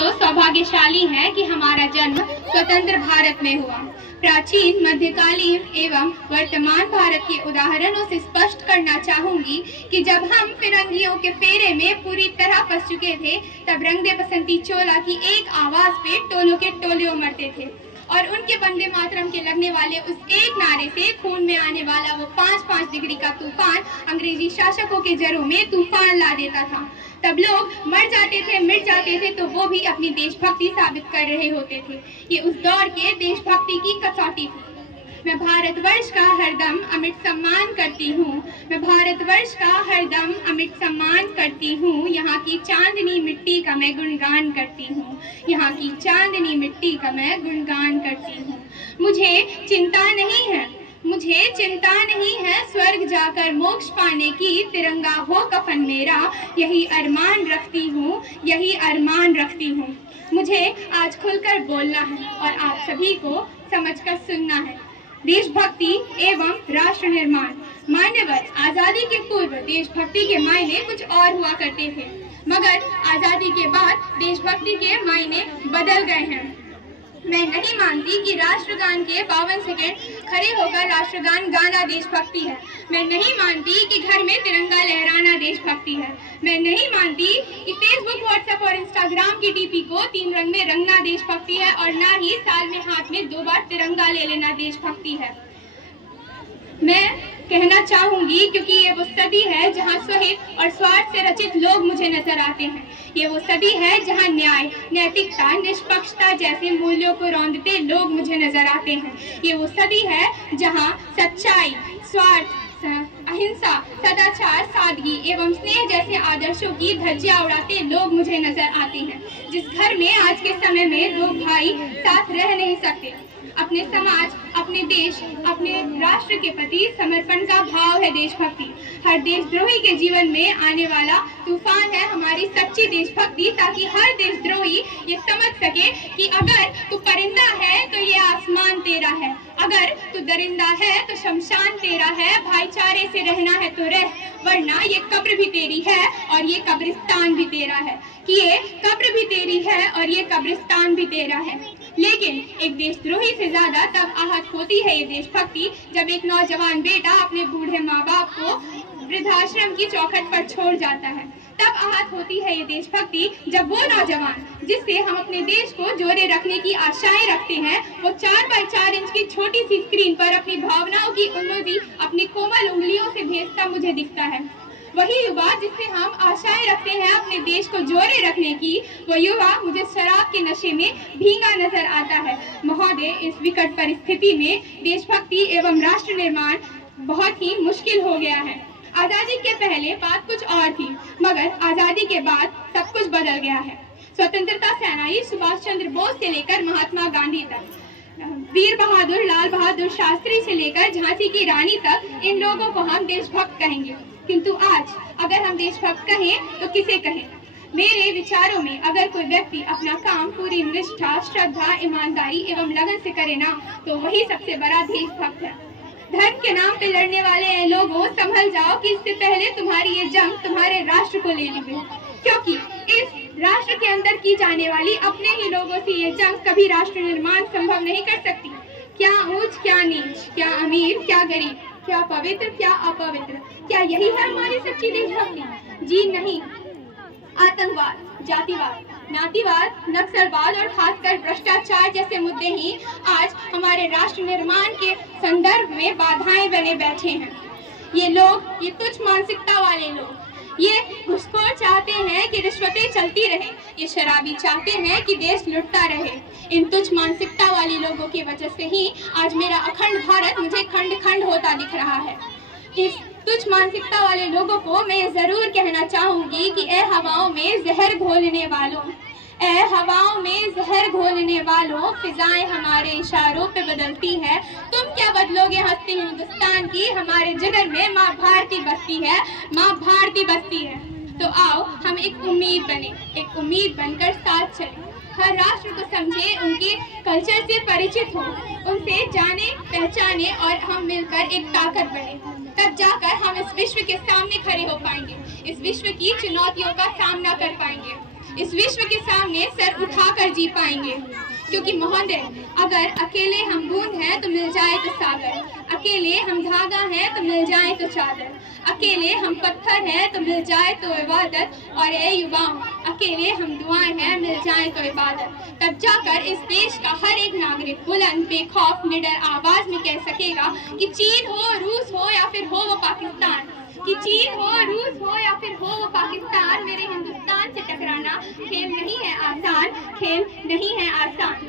तो सौभाग्यशाली हैं कि हमारा जन्म स्वतंत्र भारत में हुआ। प्राचीन, मध्यकालीन एवं वर्तमान भारत के उदाहरणों से स्पष्ट करना चाहूंगी कि जब हम फिरंगियों के फेरे में पूरी तरह फंस चुके थे, तब रंग दे बसंती चोला की एक आवाज पे टोलों के टोले उमड़ते थे और उनके वंदे मातरम के लगने वाले उस एक नारे से खून में आने वाला वो 5-5 डिग्री का तूफान अंग्रेजी शासकों के जरों में तूफान ला देता था। तब लोग मर जाते थे, मिट जाते थे, तो वो भी अपनी देशभक्ति साबित कर रहे होते थे। ये उस दौर के देशभक्ति की कसौटी थी। मैं भारतवर्ष का हरदम अमिट सम्मान करती हूँ, मैं भारतवर्ष का हरदम अमिट सम्मान करती हूँ। यहाँ की चांदनी मिट्टी का मैं गुणगान करती हूँ, यहाँ की चांदनी मिट्टी का मैं गुणगान करती हूँ। मुझे चिंता नहीं है, मुझे चिंता नहीं है स्वर्ग जाकर मोक्ष पाने की, तिरंगा हो कफन मेरा, यही अरमान रखती हूँ, यही अरमान रखती हूँ। मुझे आज खुलकर बोलना है और आप सभी को समझकर सुनना है। देशभक्ति एवं राष्ट्र निर्माण। मान्यवर, आजादी के पूर्व देशभक्ति के मायने कुछ और हुआ करते थे, मगर आजादी के बाद देशभक्ति के मायने बदल गए हैं। मैं नहीं मानती कि राष्ट्रगान के 52 सेकंड खड़े होकर राष्ट्रगान गाना देशभक्ति है। मैं नहीं मानती कि घर में तिरंगा लहराना देशभक्ति है। मैं नहीं मानती कि फेसबुक, व्हाट्सएप और इंस्टाग्राम की डीपी को 3 रंग में रंगना देशभक्ति है और ना ही साल में हाथ में 2 बार तिरंगा ले लेना देशभक्ति है। मैं कहना चाहूंगी क्योंकि ये वो सदी है जहां स्वहित और स्वार्थ से रचित लोग मुझे नजर आते हैं। ये वो सदी है जहां न्याय, नैतिकता, निष्पक्षता जैसे मूल्यों को रौंदते लोग मुझे नजर आते हैं। ये वो सदी है जहां सच्चाई, स्वार्थ, अहिंसा, सदाचार, सादगी एवं स्नेह जैसे आदर्शों की धज्जियां उड़ाते लोग मुझे नजर आते हैं। जिस घर में आज के समय में 2 भाई साथ रह नहीं सकते, अपने समाज, अपने देश, अपने राष्ट्र के प्रति समर्पण का भाव है देशभक्ति। हर देशद्रोही के जीवन में आने वाला तूफान है हमारी सच्ची देशभक्ति, ताकि हर देशद्रोही ये समझ सके कि अगर तू परिंदा है तो ये आसमान तेरा है, अगर तू दरिंदा है तो शमशान तेरा है। भाईचारे से रहना है तो रह, वरना ये कब्र भी तेरी है और ये कब्रिस्तान भी तेरा है, कि ये कब्र भी तेरी है और ये कब्रिस्तान भी तेरा है। लेकिन एक देशद्रोही से ज्यादा तब आहत होती है ये देशभक्ति जब एक नौजवान बेटा अपने बूढ़े माँ बाप को वृद्धाश्रम की चौखट पर छोड़ जाता है। तब आहत होती है ये देशभक्ति जब वो नौजवान जिससे हम अपने देश को जोड़े रखने की आशाएं रखते हैं, वो 4x4 इंच की छोटी सी स्क्रीन पर अपनी भावनाओं की उन्नति अपनी कोमल उंगलियों से भेजता मुझे दिखता है। वही युवा जिससे हम आशाएं रखते हैं अपने देश को जोड़े रखने की, वो युवा मुझे शराब के नशे में भीगा नजर आता है। महोदय, इस विकट परिस्थिति में देशभक्ति एवं राष्ट्र निर्माण बहुत ही मुश्किल हो गया है। आजादी के पहले बात कुछ और थी, मगर आजादी के बाद सब कुछ बदल गया है। स्वतंत्रता सेनानी सुभाष चंद्र बोस से लेकर महात्मा गांधी तक, वीर बहादुर लाल बहादुर शास्त्री से लेकर झांसी की रानी तक, इन लोगों को हम देशभक्त कहेंगे। किंतु आज अगर हम देशभक्त कहें तो किसे कहें? मेरे विचारों में अगर कोई व्यक्ति अपना काम पूरी निष्ठा, श्रद्धा, ईमानदारी एवं लगन से करे ना, तो वही सबसे बड़ा देशभक्त है। धर्म के नाम पे लड़ने वाले लोगों, संभल जाओ कि इससे पहले तुम्हारी ये जंग तुम्हारे राष्ट्र को ले ली, क्योंकि इस राष्ट्र के अंदर की जाने वाली अपने ही लोगों से ये जंग कभी राष्ट्र निर्माण संभव नहीं कर सकती। क्या ऊंच, क्या नीच, क्या अमीर, क्या गरीब, क्या पवित्र, क्या अपवित्र, क्या यही है हमारी सच्ची देशभक्ति? जी नहीं। आतंकवाद, जातिवाद, नातीवाद, नक्सलवाद और खासकर भ्रष्टाचार जैसे मुद्दे ही आज हमारे राष्ट्र निर्माण के संदर्भ में बाधाएं बने बैठे हैं। ये लोग, ये तुच्छ मानसिकता वाले लोग, ये घुसखोर चाहते हैं कि रिश्वतें चलती रहे, ये शराबी चाहते हैं कि देश लुटता रहे। इन तुच्छ मानसिकता वाले लोगों की वजह से ही आज मेरा अखंड भारत मुझे खंड खंड होता दिख रहा है। इस तुच्छ मानसिकता वाले लोगों को मैं जरूर कहना चाहूंगी कि ए हवाओं में जहर घोलने वालों, ए हवाओं में जहर घोलने वालों, फिजाएं हमारे इशारों पे बदलती है, तुम क्या बदलोगे हस्ती हिंदुस्तान की? हमारे जिगर में माँ भारती बसती है, माँ भारती बसती है। तो आओ हम एक उम्मीद बने, एक उम्मीद बनकर साथ चलें, हर राष्ट्र को समझे, उनके कल्चर से परिचित हो, उनसे जाने पहचाने और हम मिलकर एक ताकत बने। तब जाकर हम इस विश्व के सामने खड़े हो पाएंगे, इस विश्व की चुनौतियों का सामना कर पाएंगे, इस विश्व के सामने सर उठा जी पाएंगे। क्योंकि महोदय, अगर अकेले हम बूंद हैं तो मिल जाए तो सागर, अकेले हम धागा हैं तो मिल जाए तो चादर, अकेले हम पत्थर हैं तो मिल जाए तो इबादत, और ए युवाओं, अकेले हम दुआएं हैं मिल जाए तो इबादत। तब जाकर इस देश का हर एक नागरिक बुलंद बेखौफ निडर आवाज में कह सकेगा कि चीन हो, रूस हो या फिर हो वो पाकिस्तान, कि चीन हो, रूस हो या फिर हो वो पाकिस्तान, मेरे हिंदुस्तान से टकराना खेल नहीं है आसान, खेल नहीं है आसान।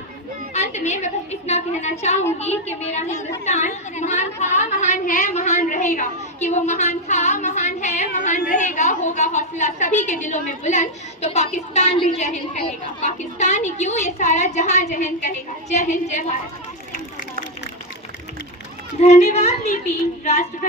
अंत में मैं बस इतना कहना चाहूंगी कि मेरा हिंदुस्तान महान था, महान है, महान रहेगा, कि वो महान था, महान है, महान रहेगा। होगा हौसला सभी के दिलों में बुलंद तो पाकिस्तान भी जय हिंद कहेगा, पाकिस्तान ही क्यों ये सारा जहां जय हिंद कहेगा। जय हिंद, जय भारत। धन्यवाद लिपि। राष्ट्रभक्ति